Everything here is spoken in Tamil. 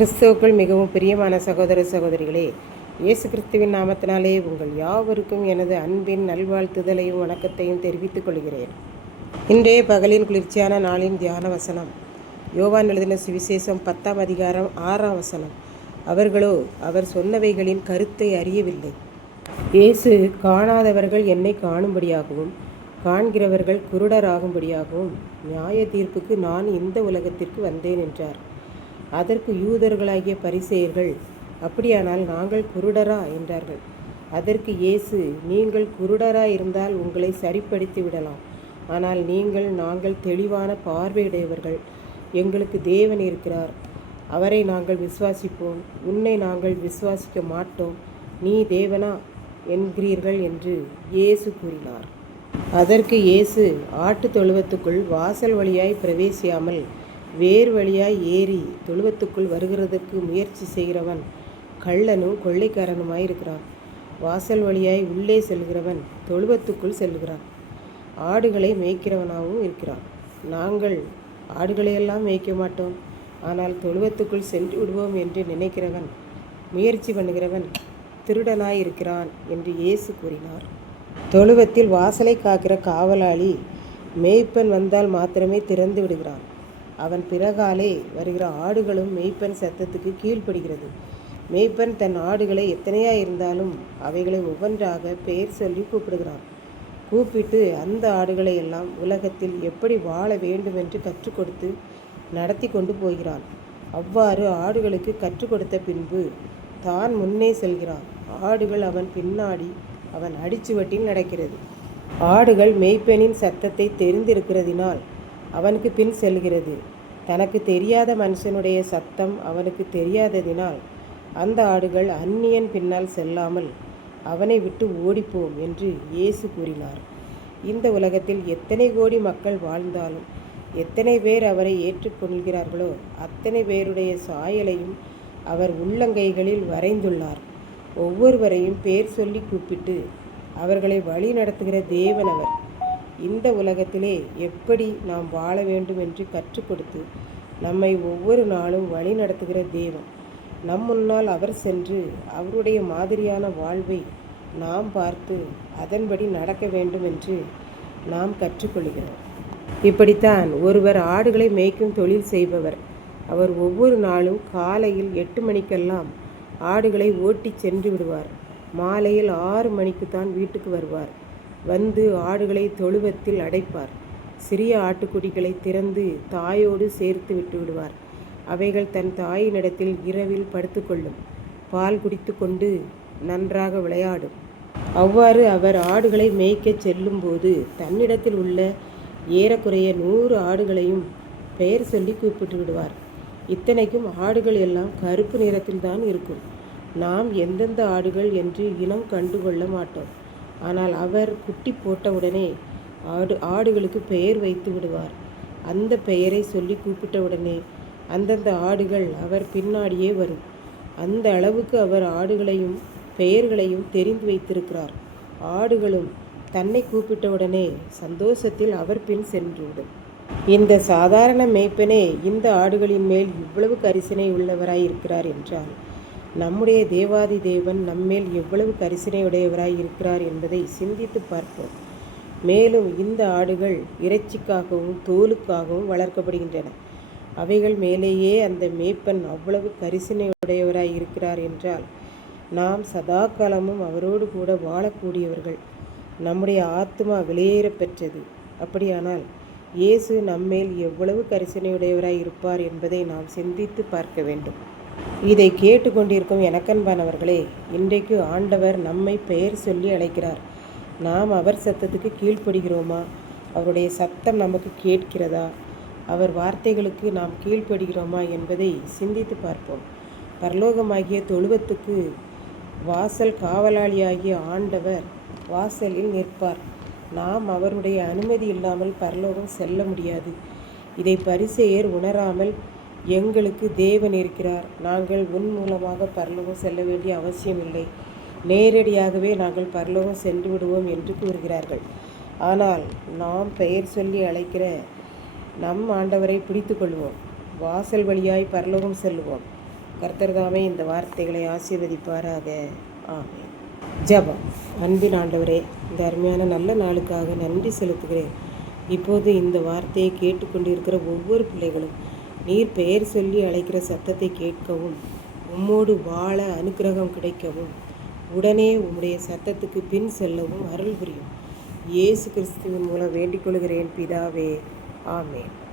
கிறிஸ்துவுக்குள் மிகவும் பிரியமான சகோதர சகோதரிகளே, இயேசு கிறிஸ்துவின் நாமத்தினாலே உங்கள் யாவருக்கும் எனது அன்பின் நல்வாழ்த்துதலையும் வணக்கத்தையும் தெரிவித்துக் கொள்கிறேன். இன்றைய பகலின் குளிர்ச்சியான நாளின் தியான வசனம் யோவான் எழுதின சுவிசேஷம் 10ஆம் அதிகாரம் 6ஆம் வசனம். அவர்களோ அவர் சொன்னவைகளின் கருத்தை அறியவில்லை. இயேசு காணாதவர்கள் என்னை காணும்படியாகவும் காண்கிறவர்கள் குருடராகும்படியாகவும் நியாய தீர்ப்புக்கு நான் இந்த உலகத்திற்கு வந்தேன் என்றார். அதற்கு யூதர்களாகிய பரிசேயர்கள், அப்படியானால் நாங்கள் குருடரா என்றார்கள். அதற்கு இயேசு, நீங்கள் குருடரா இருந்தால் உங்களை சரிப்படுத்தி விடலாம். ஆனால் நாங்கள் தெளிவான பார்வையுடையவர்கள். எங்களுக்கு தேவன் இருக்கிறார், அவரை நாங்கள் விசுவாசிப்போம். உன்னை நாங்கள் விசுவாசிக்க மாட்டோம், நீ தேவனா என்கிறீர்கள் என்று இயேசு கூறினார். அதற்கு இயேசு, ஆட்டு தொழுவத்துக்குள் வாசல் வழியாய் பிரவேசியாமல் வேறு வழியாய் ஏறி தொழுவத்துக்குள் வருகிறதற்கு முயற்சி செய்கிறவன் கள்ளனும் கொள்ளைக்காரனுமாயிருக்கிறான். வாசல் வழியாய் உள்ளே செல்கிறவன் தொழுவத்துக்குள் செல்கிறான், ஆடுகளை மேய்க்கிறவனாகவும் இருக்கிறான். நாங்கள் ஆடுகளையெல்லாம் மேய்க்க மாட்டோம், ஆனால் தொழுவத்துக்குள் சென்று விடுவோம் என்று நினைக்கிறவன், முயற்சி பண்ணுகிறவன் திருடனாயிருக்கிறான் என்று இயேசு கூறினார். தொழுவத்தில் வாசலை காக்கிற காவலாளி மேய்ப்பன் வந்தால் மாத்திரமே திறந்து விடுகிறான். அவன் பிறகாலே வருகிற ஆடுகளும் மேய்ப்பன் சத்தத்துக்கு கீழ்ப்படுகிறது. மேய்ப்பன் தன் ஆடுகளை எத்தனையா இருந்தாலும் அவைகளை ஒவ்வொன்றாக பெயர் சொல்லி கூப்பிடுகிறான். கூப்பிட்டு அந்த ஆடுகளை எல்லாம் உலகத்தில் எப்படி வாழ வேண்டுமென்று கற்றுக் கொடுத்து நடத்தி கொண்டு போகிறான். அவ்வாறு ஆடுகளுக்கு கற்றுக் கொடுத்த பின்பு தான் முன்னே செல்கிறான். ஆடுகள் அவன் பின்னாடி அவன் அடிச்சுவட்டில் நடக்கிறது. ஆடுகள் மேய்ப்பனின் சத்தத்தை தெரிந்திருக்கிறதினால் அவனுக்கு பின் செல்கிறது. தனக்கு தெரியாத மனுஷனுடைய சத்தம் அவனுக்கு தெரியாததினால் அந்த ஆடுகள் அந்நியன் பின்னால் செல்லாமல் அவனை விட்டு ஓடிப்போம் என்று இயேசு கூறினார். இந்த உலகத்தில் எத்தனை கோடி மக்கள் வாழ்ந்தாலும் எத்தனை பேர் அவரை ஏற்றுக்கொள்கிறார்களோ அத்தனை பேருடைய சாயலையும் அவர் உள்ளங்கைகளில் வரைந்துள்ளார். ஒவ்வொருவரையும் பேர் சொல்லி கூப்பிட்டு அவர்களை வழி நடத்துகிற தேவன் அவர். இந்த உலகத்திலே எப்படி நாம் வாழ வேண்டும் என்று கற்றுக் கொடுத்து நம்மை ஒவ்வொரு நாளும் வழி நடத்துகிற தேவன். நம் முன்னால் அவர் சென்று அவருடைய மாதிரியான வாழ்வை நாம் பார்த்து அதன்படி நடக்க வேண்டும் என்று நாம் கற்றுக்கொள்கிறோம். இப்படித்தான் ஒருவர் ஆடுகளை மேய்க்கும் தொழில் செய்பவர். அவர் ஒவ்வொரு நாளும் காலையில் 8 மணிக்கெல்லாம் ஆடுகளை ஓட்டி சென்று விடுவார். மாலையில் 6 மணிக்குத்தான் வீட்டுக்கு வருவார். வந்து ஆடுகளை தொழுவத்தில் அடைப்பார். சிறிய ஆட்டுக்குட்டிகளை திறந்து தாயோடு சேர்த்து விட்டு விடுவார். அவைகள் தன் தாயினிடத்தில் இரவில் படுத்துக்கொள்ளும். பால் குடித்து கொண்டு நன்றாக விளையாடும். அவ்வாறு அவர் ஆடுகளை மேய்க்கச் செல்லும்போது தன்னிடத்தில் உள்ள ஏறக்குறைய 100 ஆடுகளையும் பெயர் சொல்லி கூப்பிட்டு விடுவார். இத்தனைக்கும் ஆடுகள் எல்லாம் கருப்பு நிறத்தில் தான் இருக்கும். நாம் எந்தெந்த ஆடுகள் என்று இனம் கண்டுகொள்ள மாட்டோம். ஆனால் அவர் குட்டி போட்டவுடனே ஆடுகளுக்கு பெயர் வைத்து விடுவார். அந்த பெயரை சொல்லி கூப்பிட்டவுடனே அந்தந்த ஆடுகள் அவர் பின்னாடியே வரும். அந்த அளவுக்கு அவர் ஆடுகளையும் பெயர்களையும் தெரிந்து வைத்திருக்கிறார். ஆடுகளும் தன்னை கூப்பிட்டவுடனே சந்தோஷத்தில் அவர் பின் சென்றுவிடும். இந்த சாதாரண மேய்ப்பனே இந்த ஆடுகளின் மேல் இவ்வளவு கரிசனை உள்ளவராய் இருக்கிறார் என்றால் நம்முடைய தேவாதி தேவன் நம்மேல் எவ்வளவு கரிசனையுடையவராய் இருக்கிறார் என்பதை சிந்தித்து பார்ப்போம். மேலும் இந்த ஆடுகள் இறைச்சிக்காகவும் தோலுக்காகவும் வளர்க்கப்படுகின்றன. அவைகள் மேலேயே அந்த மேய்ப்பன் அவ்வளவு கரிசனையுடையவராய் இருக்கிறார் என்றால் நாம் சதா காலமும் அவரோடு கூட வாழக்கூடியவர்கள். நம்முடைய ஆத்மா வெளியேற பெற்றது. அப்படியானால் இயேசு நம்மேல் எவ்வளவு கரிசனையுடையவராய் இருப்பார் என்பதை நாம் சிந்தித்து பார்க்க வேண்டும். இதை கேட்டுக்கொண்டிருக்கும் எனக்கன்பானவர்களே, இன்றைக்கு ஆண்டவர் நம்மை பெயர் சொல்லி அழைக்கிறார். நாம் அவர் சத்தத்துக்கு கீழ்ப்படுகிறோமா? அவருடைய சத்தம் நமக்கு கேட்கிறதா? அவர் வார்த்தைகளுக்கு நாம் கீழ்ப்படுகிறோமா என்பதை சிந்தித்து பார்ப்போம். பரலோகமாகிய தொழுவத்துக்கு வாசல் காவலாளியாகிய ஆண்டவர் வாசலில் நிற்பார். நாம் அவருடைய அனுமதி இல்லாமல் பரலோகம் செல்ல முடியாது. இதை பரிசேயர் உணராமல், எங்களுக்கு தேவன் இருக்கிறார், நாங்கள் உன் மூலமாக பரலோகம் செல்ல வேண்டிய அவசியமில்லை, நேரடியாகவே நாங்கள் பரலோகம் சென்று விடுவோம் என்று கூறுகிறார்கள். ஆனால் நாம் பெயர் சொல்லி அழைக்கிற நம் ஆண்டவரை பிடித்து கொள்வோம். வாசல் வழியாய் பரலோகம் செல்லுவோம். கர்த்தர் தாமே இந்த வார்த்தைகளை ஆசீர்வதிப்பாராக. ஆமென். ஜெபம். அன்பின் ஆண்டவரே, இந்த அருமையான நல்ல நாளுக்காக நன்றி செலுத்துகிறேன். இப்போது இந்த வார்த்தையை கேட்டுக்கொண்டிருக்கிற ஒவ்வொரு பிள்ளைகளும் நீர் பெயர் சொல்லி அழைக்கிற சத்தத்தை கேட்கவும், உம்மோடு வாழ அனுக்கிரகம் கிடைக்கவும், உடனே உம்முடைய சத்தத்துக்கு பின் செல்லவும் அருள் புரியும். இயேசு கிறிஸ்துவின் மூலம் வேண்டிக் கொள்கிறேன் பிதாவே. ஆமென்.